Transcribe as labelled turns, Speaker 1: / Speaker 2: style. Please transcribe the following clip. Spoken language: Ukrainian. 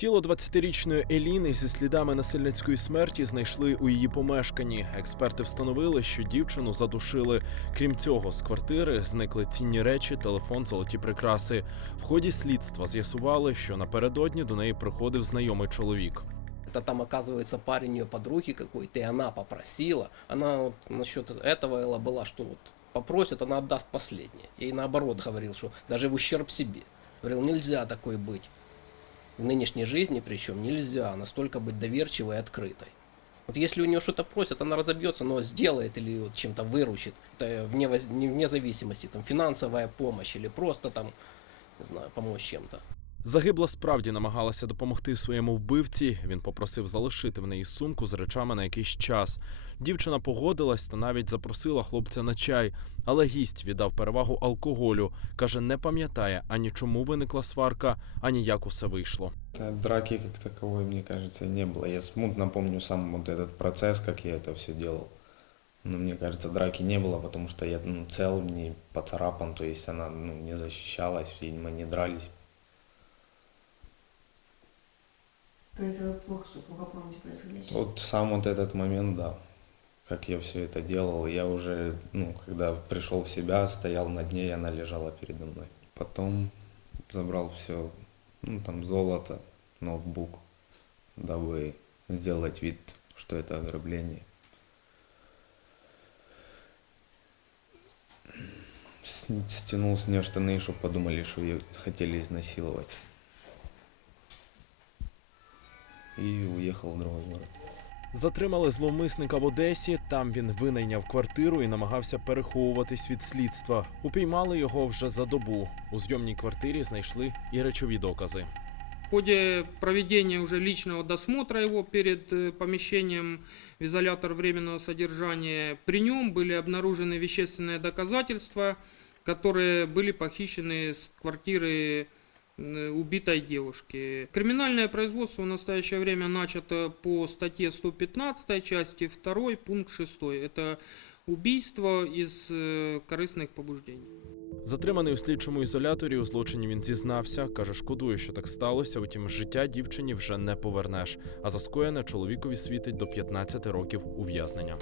Speaker 1: Тіло 20-річної Еліни зі слідами насильницької смерті знайшли у її помешканні. Експерти встановили, що дівчину задушили. Крім цього, з квартири зникли цінні речі, телефон, золоті прикраси. В ході слідства з'ясували, що напередодні до неї приходив знайомий чоловік.
Speaker 2: Это там, оказывается, парень ее подруги какой-то, и она попросила. Она вот насчет этого Элла была, что вот попросит, она отдаст последнее. И наоборот говорил, что даже в ущерб себе. Говорил, нельзя такой быть. В нынешней жизни причем нельзя настолько быть доверчивой и открытой. Вот если у нее что-то просят, она разобьется, но сделает или вот чем-то выручит. Это вне, воз- не- вне зависимости, там, финансовая помощь или просто там, не знаю, помочь чем-то.
Speaker 1: Загибла справді намагалася допомогти своєму вбивці. Він попросив залишити в неї сумку з речами на якийсь час. Дівчина погодилась та навіть запросила хлопця на чай, але гість віддав перевагу алкоголю. каже, не пам'ятає ані чому виникла сварка, ані як усе вийшло.
Speaker 3: Да, Драки как таковой, мне кажется, не было. Я смутно помню сам вот этот процесс, как я это все делал. Но мне кажется, драки не было, потому что я ну, цел, не поцарапан, то есть она ну, не защищалась, и мы не дрались.
Speaker 4: Вы плохо, что плохо помните происходящее?
Speaker 3: Вот сам вот этот момент, да, как я все это делал, я уже, ну, когда пришел в себя, стоял над ней, она лежала передо мной. Потом забрал все, ну, там, золото, ноутбук, дабы сделать вид, что это ограбление. Стянул с нее штаны, чтобы подумали, что ее хотели изнасиловать. И уехал в другой город.
Speaker 1: Затримали зловмисника в Одесі. Там він винайняв квартиру і намагався переховуватись від слідства. Упіймали його вже за добу. У зйомній квартирі знайшли і речові докази.
Speaker 5: В ходе проведения уже личного досмотра его перед э, помещением в изолятор временного содержания, при нем были обнаружены вещественные доказательства, которые были похищены с квартиры э, убитой девушки. Криминальное производство в настоящее время начато по статье 115 части 2 пункт 6. Это убийство из э, корыстных побуждений.
Speaker 1: Затриманий у слідчому ізоляторі у злочині він зізнався. каже, шкодує, що так сталося. Утім, життя дівчині вже не повернеш. А за скоєне чоловікові світить до 15 років ув'язнення.